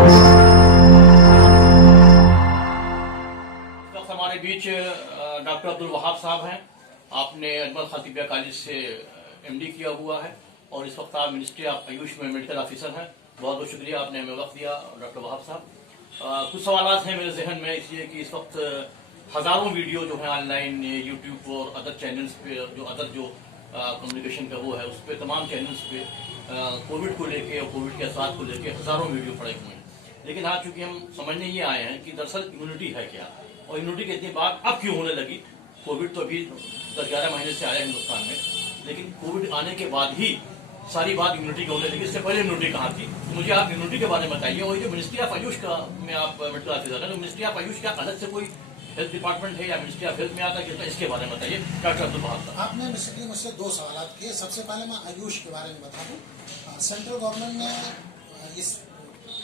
वक्त हमारे बीच डॉक्टर अब्दुल वहाब साहब हैं। आपने अजमल खतीबिया कॉलेज से एमडी किया हुआ है और इस वक्त आप मिनिस्ट्री ऑफ आयुष में मेडिकल ऑफिसर हैं। बहुत बहुत शुक्रिया, आपने हमें वक्त दिया डॉक्टर वहाब साहब। कुछ सवाल हैं मेरे जहन में, इसलिए कि इस वक्त हज़ारों वीडियो जो है ऑनलाइन यूट्यूब और अदर चैनल्स पे, जो अदर जो कम्युनिकेशन का वो है, उस पर तमाम चैनल्स पे कोविड को लेके और कोविड के असर को लेके हज़ारों वीडियो पड़े हुए हैं। लेकिन आज चूंकि हम समझने ये आए हैं कि दरअसल इम्यूनिटी है क्या, और इम्यूनिटी की इतनी बात अब क्यों होने लगी। कोविड तो अभी 10-11 महीने से आया हिंदुस्तान में, लेकिन कोविड आने के बाद ही सारी बात इम्यूनिटी की होने लगी। इससे पहले इम्यूनिटी कहाँ थी? तो मुझे आप इम्यूनिटी के बारे में बताइए। और जो मिनिस्ट्री ऑफ आयुष का में आप मेडिकल ऑफिसर हैं, तो मिनिस्ट्री ऑफ आयुष क्या अलग से कोई हेल्थ डिपार्टमेंट है या मिनिस्ट्री ऑफ हेल्थ में आता है? इसके बारे में बताइए डॉक्टर अब्दुल वहाब साहब। आपने बेसिकली मुझसे 2 सवाल किए। सबसे पहले मैं आयुष के बारे में बता दूं। सेंट्रल गवर्नमेंट ने इस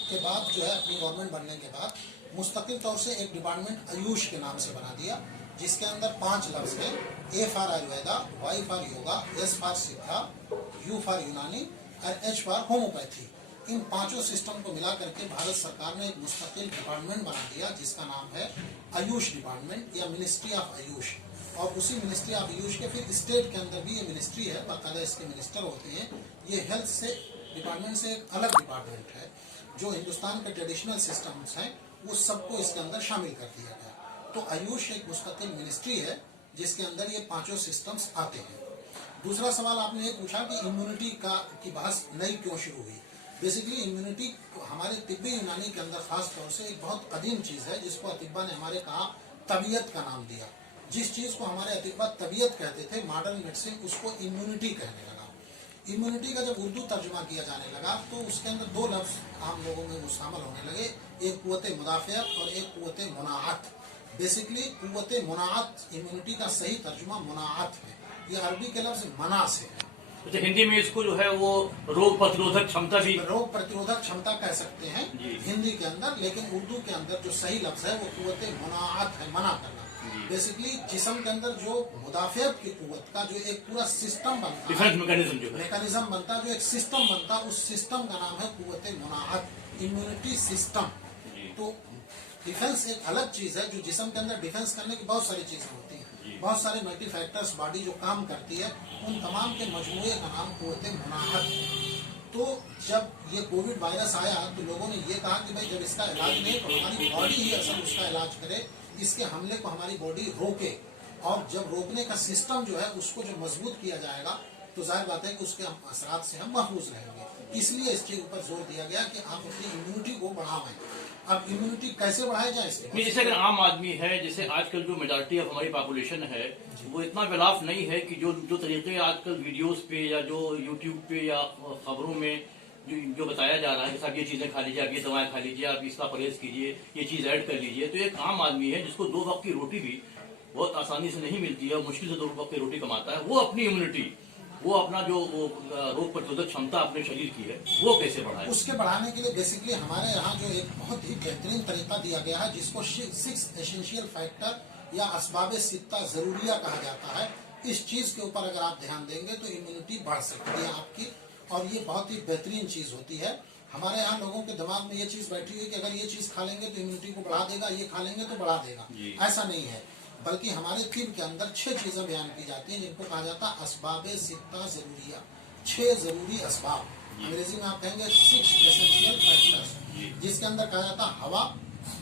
के बाद जो है अपनी गवर्नमेंट बनने के बाद मुस्तकिल तौर से एक डिपार्टमेंट आयुष के नाम से बना दिया, जिसके अंदर 5 लफ्ज हैं। A for Ayurveda, Y for yoga, S for Siddha, U for Unani और एच फॉर होम्योपैथी। इन 5 सिस्टम को मिला करके भारत सरकार ने एक मुस्तकिल डिपार्टमेंट बना दिया, जिसका नाम है आयुष डिपार्टमेंट या मिनिस्ट्री ऑफ आयुष। और उसी मिनिस्ट्री ऑफ आयुष के फिर स्टेट के अंदर भी ये मिनिस्ट्री है, बाकायदा इसके मिनिस्टर होते हैं। ये हेल्थ से डिपार्टमेंट से एक अलग डिपार्टमेंट है। जो हिंदुस्तान के ट्रेडिशनल सिस्टम्स हैं वो सबको इसके अंदर शामिल कर दिया गया। तो आयुष एक मुस्तकिल मिनिस्ट्री है जिसके अंदर ये 5 सिस्टम्स आते हैं। दूसरा सवाल आपने ये पूछा कि इम्यूनिटी की बहस नई क्यों शुरू हुई। बेसिकली इम्यूनिटी हमारे तिब्बी यूनानी के अंदर खास तौर से एक बहुत कदीम चीज है, जिसको अतिब्बा ने हमारे कहा तबीयत का नाम दिया। जिस चीज को हमारे अतिब्बा तबीयत कहते थे, मॉडर्न मेडिसिन उसको इम्यूनिटी कहने लगा। इम्यूनिटी का जब उर्दू तर्जुमा किया जाने लगा तो उसके अंदर 2 लफ्ज आम लोगों में वो शामिल होने लगे, एक कुव्वत मुदाफ़ियत और एक कुव्वत मुनाअत। बेसिकली कुव्वत मुनाअत इम्यूनिटी का सही तर्जुमा मुनाअत है। ये अरबी के लफ्ज मना से है। तो हिंदी में इसको जो है वो रोग प्रतिरोधक क्षमता भी, रोग प्रतिरोधक क्षमता कह सकते हैं हिंदी के अंदर, लेकिन उर्दू के अंदर जो सही लफ्ज है वो कुव्वत मुनाअत है, मना करना। बेसिकली जिस्म के अंदर जो मुदाफियत की कुव्वत का जो एक पूरा सिस्टम बनता है, मैकेनिज्म बनता, जो एक सिस्टम बनता, उस सिस्टम का नाम है कुव्वत मुनाअत, इम्यूनिटी सिस्टम। तो डिफेंस एक अलग चीज है, जो जिस्म के अंदर डिफेंस करने की बहुत सारी चीजें होती हैं, बहुत सारे मल्टी फैक्टर्स बॉडी जो काम करती है, उन तमाम के मजमूए का नाम कुव्वत मुनाअत है। तो जब ये कोविड वायरस आया तो लोगों ने ये कहा कि भाई जब इसका इलाज नहीं तो हमारी बॉडी ही असल उसका इलाज करे, इसके हमले को हमारी बॉडी रोके। और जब रोकने का सिस्टम जो है उसको जब मजबूत किया जाएगा तो जाहिर बात है कि उसके असरात से हम महफूज रहेंगे। इसलिए इस चीज पर जोर दिया गया कि आप अपनी इम्यूनिटी को बढ़ावें। अब इम्यूनिटी कैसे बढ़ाया जाए इसके? जैसे अगर आम आदमी है, जैसे आजकल जो मेजॉरिटी ऑफ हमारी पॉपुलेशन है वो इतना विलाफ नहीं है कि जो तरीके आजकल वीडियोस पे या जो यूट्यूब पे या खबरों में जो बताया जा रहा है कि साहब ये चीजें खा लीजिए, आप ये दवाएं खा लीजिए, आप इसका परहेज कीजिए, ये चीज ऐड कर लीजिए। तो एक आम आदमी है जिसको 2 वक्त की रोटी भी बहुत आसानी से नहीं मिलती है, मुश्किल से 2 वक्त की रोटी कमाता है, वो अपनी इम्यूनिटी, वो अपना जो रोग प्रतिरोधक क्षमता अपने शरीर की है वो कैसे बढ़ाए? उसके बढ़ाने के लिए बेसिकली हमारे यहाँ जो एक बहुत ही बेहतरीन तरीका दिया गया है, जिसको 6 एसेंशियल फैक्टर या असबाब सित्ता जरूरिया कहा जाता है। इस चीज के ऊपर अगर आप ध्यान देंगे तो इम्यूनिटी बढ़ सकती है आपकी, और ये बहुत ही बेहतरीन चीज होती है। हमारे यहाँ लोगों के दिमाग में ये चीज बैठी हुई कि अगर ये चीज खा लेंगे तो इम्यूनिटी को बढ़ा देगा, ये खा लेंगे तो बढ़ा देगा। ऐसा नहीं है, बल्कि हमारे तिब के अंदर 6 चीजें बयान की जाती हैं, जिनको कहा जाता है असबाब सित्ता जरूरिया, 6 जरूरी असबाब। अंग्रेजी में आप कहेंगे 6 एसेंशियल फैक्टर्स, जिसके अंदर कहा जाता है हवा,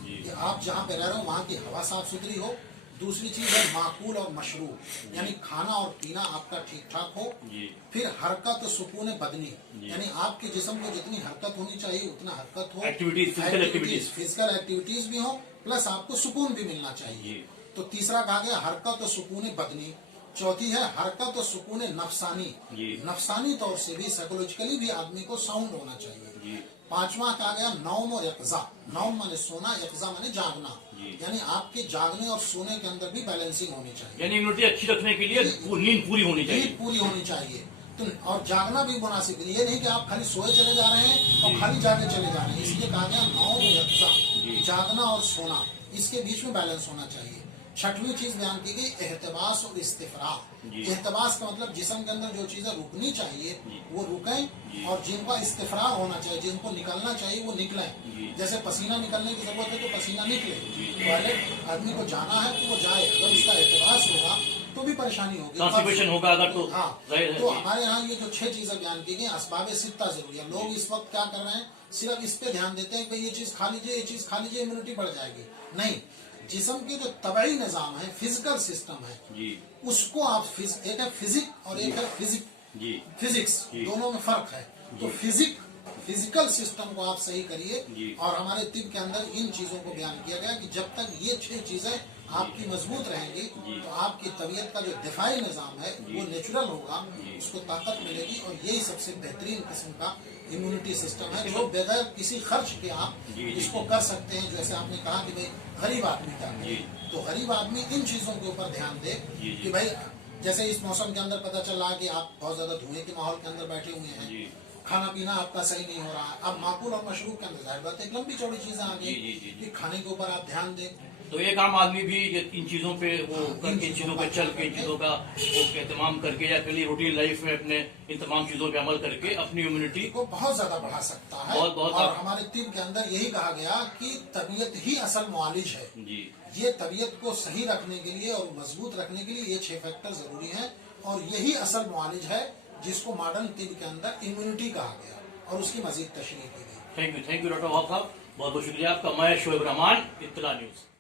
कि आप जहाँ पे रह रहे हो वहाँ की हवा साफ सुथरी हो। दूसरी चीज है माकूल और मशरूब, यानी खाना और पीना आपका ठीक ठाक हो। फिर हरकत और सुकून बदनी, यानी आपके जिस्म को जितनी हरकत होनी चाहिए उतना हरकत हो, फिजिकल एक्टिविटीज भी हो, प्लस आपको सुकून भी मिलना चाहिए। तो तीसरा कहा गया हरकत और सुकून बदनी। चौथी है हरकत और सुकून नफसानी, नफसानी तौर से भी साइकोलॉजिकली भी आदमी को साउंड होना चाहिए। 5वां कहा गया नौम और यकजा, नौम माने सोना, यकजा माने जागना, यानी आपके जागने और सोने के अंदर भी बैलेंसिंग होनी चाहिए, यानी इम्यूनिटी अच्छी रखने के लिए नींद पूरी होनी चाहिए, नींद पूरी होनी चाहिए। तो और जागना भी मुनासिब, ये नहीं कि आप खाली सोए चले जा रहे हैं और खाली जागे चले जा रहे हैं। इसलिए कहा गया नौम और यकजा, जागना और सोना, इसके बीच में बैलेंस होना चाहिए। छठवीं चीज बयान की गई एहतबास और इस्तिफराग। एहतबास का मतलब जिस्म के अंदर जो चीजें रुकनी चाहिए वो रुकें, और जिनका इस्तिफराग होना चाहिए, जिनको निकलना चाहिए वो निकलें। जैसे पसीना निकलने की जरूरत है तो पसीना निकले, टॉयलेट आदमी को जाना है तो वो जाए। अगर उसका एहतबास होगा तो भी परेशानी होगी, कॉन्स्टिपेशन होगा अगर तो हाँ। जाहिर है तो जी। हमारे यहाँ ये जो 6 चीजें बयान की गई, असबाब सित्ता जरूरी है। लोग इस वक्त क्या कर रहे हैं, सिर्फ इस पे ध्यान देते हैं कि ये चीज खा लीजिए, ये चीज खा लीजिए, इम्यूनिटी बढ़ जाएगी। नहीं, जिस्म के जो तबई निजाम है, फिजिकल सिस्टम है जी उसको आप एक है फिजिक और एक है फिजिक्स, दोनों में फर्क है। तो फिजिकल सिस्टम को आप सही करिए। और हमारे तिब के अंदर इन चीजों को बयान किया गया कि जब तक ये 6 चीजें आपकी मजबूत रहेंगी तो आपकी तबीयत का जो दिफाई निजाम है वो नेचुरल होगा, उसको ताकत मिलेगी, और यही सबसे बेहतरीन किस्म का इम्यूनिटी सिस्टम है जो बगैर किसी खर्च के आप इसको कर सकते हैं। जैसे आपने कहा कि भाई गरीब आदमी क्या करे, तो गरीब आदमी इन चीजों के ऊपर ध्यान दे कि भाई जैसे इस मौसम के अंदर पता चल रहा है कि आप बहुत ज्यादा धुएं के माहौल के अंदर बैठे हुए हैं, खाना पीना आपका सही नहीं हो रहा है। अब माकूल और मशरूब के अंदर जाहिर बात है एक लंबी चौड़ी चीजें आ गई कि खाने के ऊपर आप ध्यान दें। तो एक आम आदमी भी इन चीजों पे वो करके, इन चीजों पे चल के, इन चीजों का वो एहतमाम करके या फिर रूटीन लाइफ में अपने इन तमाम चीजों पे अमल करके अपनी इम्यूनिटी को बहुत ज्यादा बढ़ा सकता है। और हमारे तिब के अंदर यही कहा गया कि तबीयत ही असल मुआलिज है जी। ये तबीयत को सही रखने के लिए और मजबूत रखने के लिए ये 6 फैक्टर जरूरी हैं, और यही असल मुआलिज है जिसको मॉडर्न तिब के अंदर इम्यूनिटी कहा गया और उसकी मजीद तशरीह की गई। थैंक यू डॉक्टर वहाब साहब, बहुत बहुत शुक्रिया आपका। मैं शोएब रहमान, इत्तला न्यूज।